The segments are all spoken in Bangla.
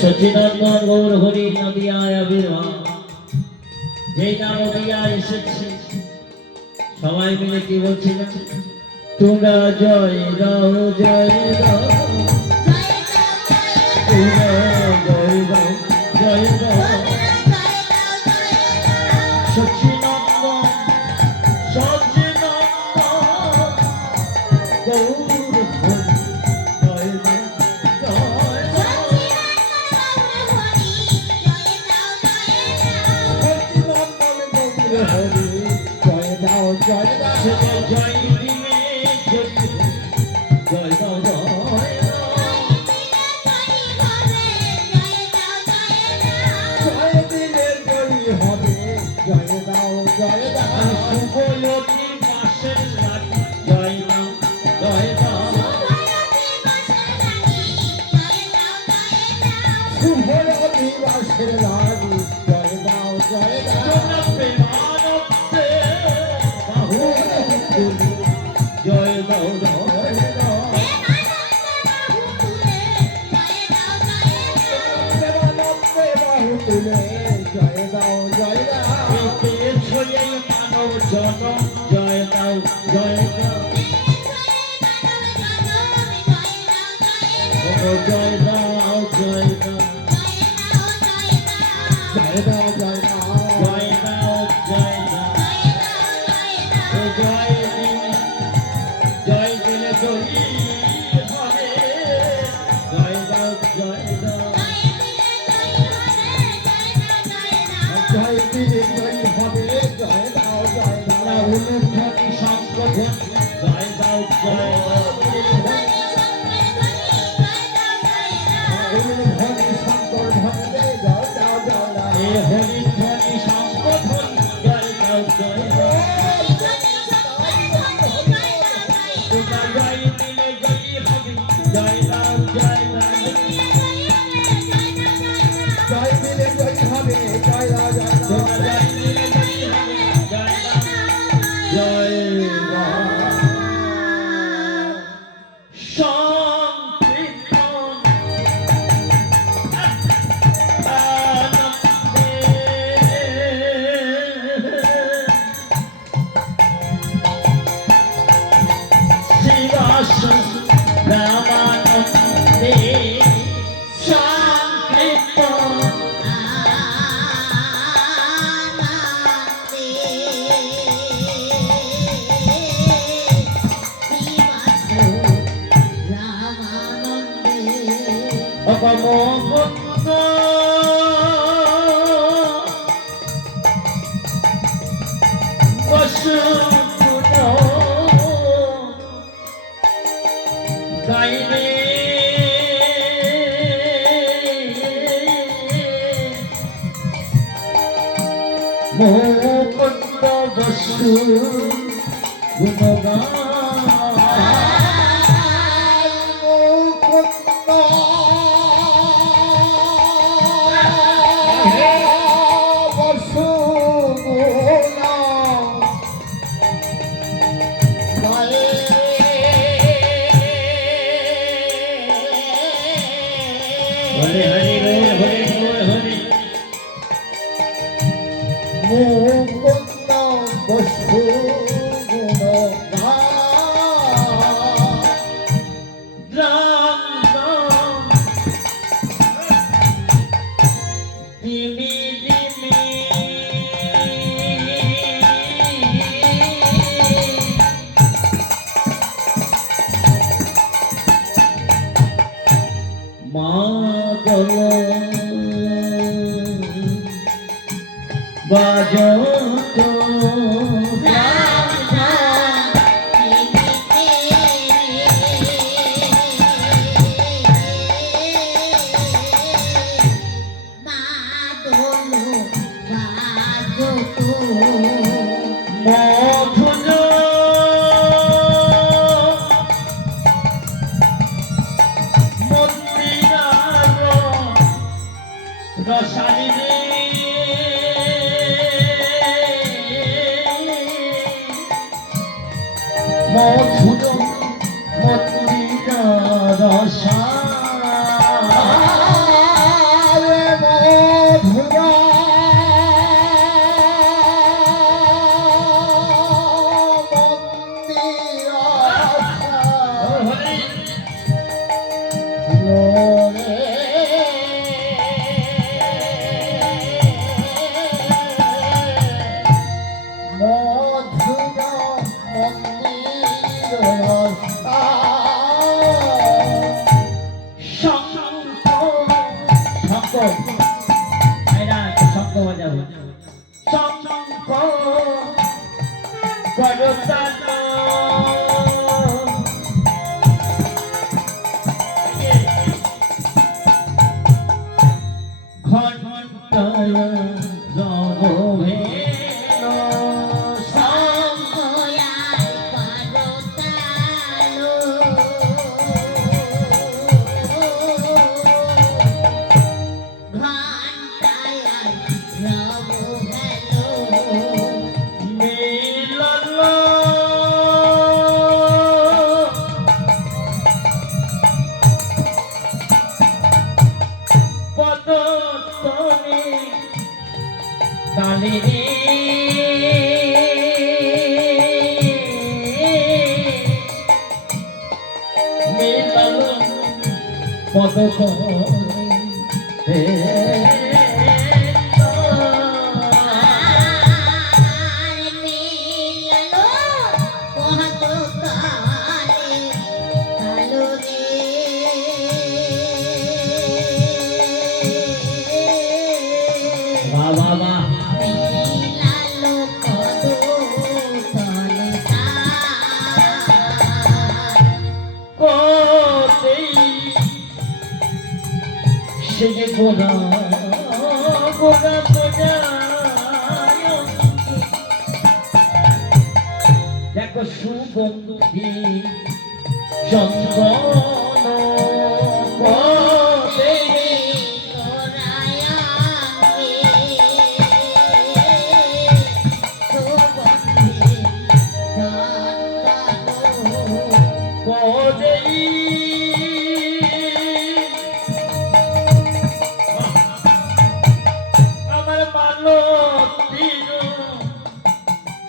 সচিনন্দন গৌর হরি নদিয়ায় আবির্ভাব। যেই না নদিয়া এসেছে সবাই মিলে কি বলছিল? তোমরা জয় দাও জয় দাও, তোমরা জয় দাও জয় দাও। সচিনন্দন সচিনন্দন গৌর মুকুন্দ বসু গুণগান হরে হরে হরে হরে হরে মুকুন্দ বসু রাম রাম দিমি দিমি মা গল বাজত রাম মধুর মন্দিরার রসায়নী মধুর মন্দিরার রসা গোরা গোরা দেখো সুগন্ধি চন্দন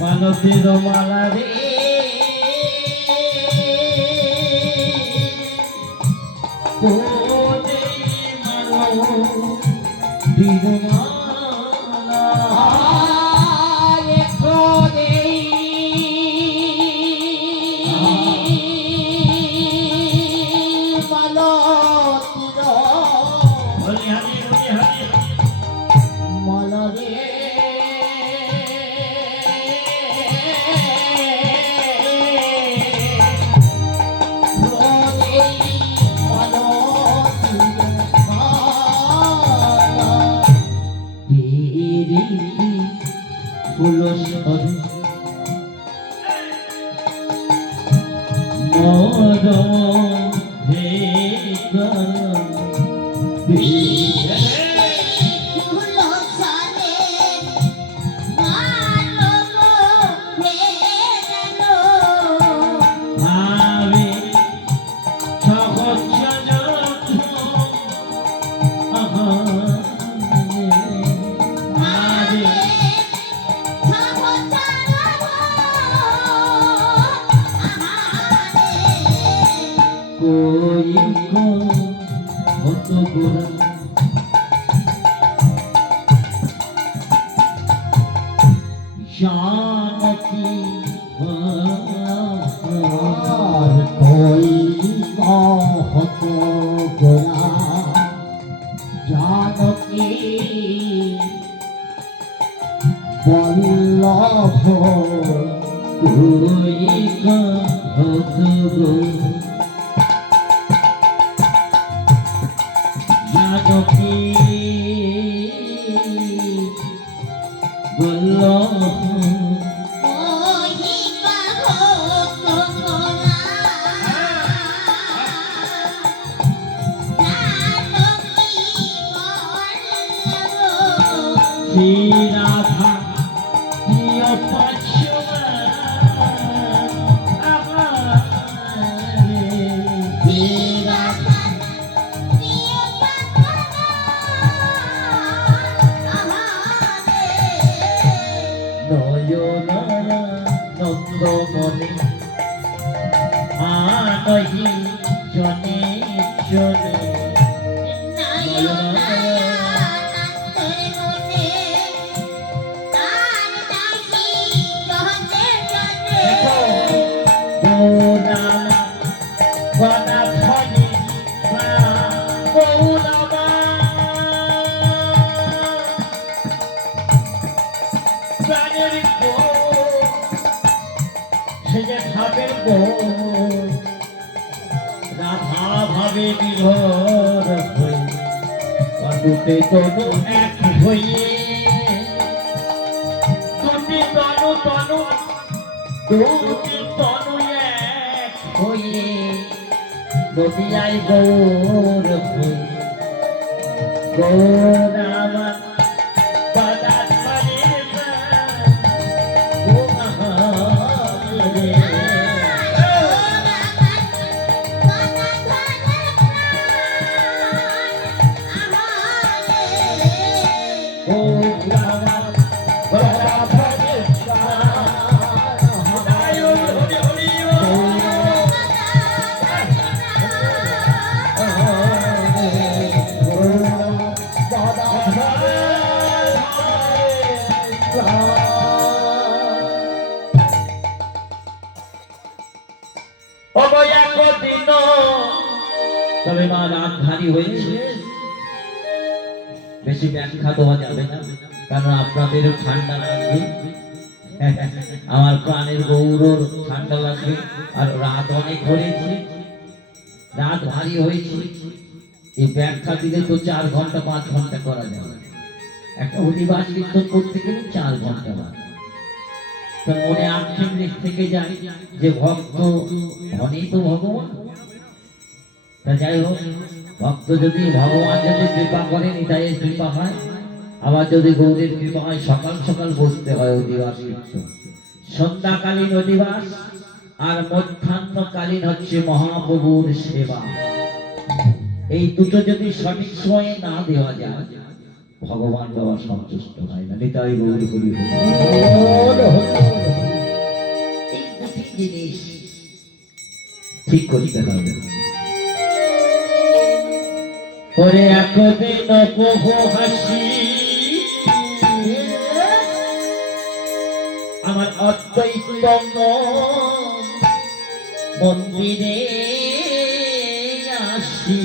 মানসের মালা রে কোদে মানো দিনমালা কোদে মালা হরি হরি হরি হরি মালা রে মোর হে ফুলো সালে ভালো হয়ে গেল ভাবে সহজ ভাবে कोई को हो तो बुरा जानती আর কই কত গোলা जानती বল্লভ कोई को हो तो बुरा जानती बोलो Siraha dia pacuma Siraha নয়নরা নন্দমনে আনহি জনে জনে গৌরামা বনা ধনি গৌরামা প্রাণের সে যে ভাবের রাধা ভাবে বিভোর হয়ে দুটি তনু এক হয়ে দুটি তনু তনু দুটি তনু এক হয়ে নদিয়ায় গৌর হয়ে গৌরামা তবে মা রাত ভারী হয়েছে বেশি ব্যাখ্যা দেওয়া যাবে না কারণ আপনাদেরও ঠান্ডা লাগবে আমার প্রাণের গৌরর ঠান্ডা লাগবে আর রাত অনেক হয়েছে রাত ভারী হয়েছে এই ব্যাখ্যা দিলে তো 4 ঘন্টা 5 ঘন্টা করা যাবে একটা অধিবাস কীর্তন করতে গেলে 4 ঘন্টা লাগে তো মনে আক্ষেপ থেকে যায় যে ভক্ত ধনী তো ভগবান যাই হোক ভক্ত যদি ভগবান যদি কৃপা করেন নিতাইয়ের কৃপা হয় আবার যদি গৌরের কৃপা হয় সকাল সকাল বসতে হয় অধিবাস কীর্তন সন্ধ্যাকালীন অধিবাস আর মধ্যাহ্নকালীন হচ্ছে মহাপ্রভুর সেবা এই দুটো যদি সঠিক সময়ে না দেওয়া যায় ভগবান বাবা সন্তুষ্ট হয় না নিতাই গৌর হরি হরি এই দুটি জিনিস ঠিক করতে হবে ওরে একদিন বহু হাসি আমার অদ্বৈত মন্দিরে আসি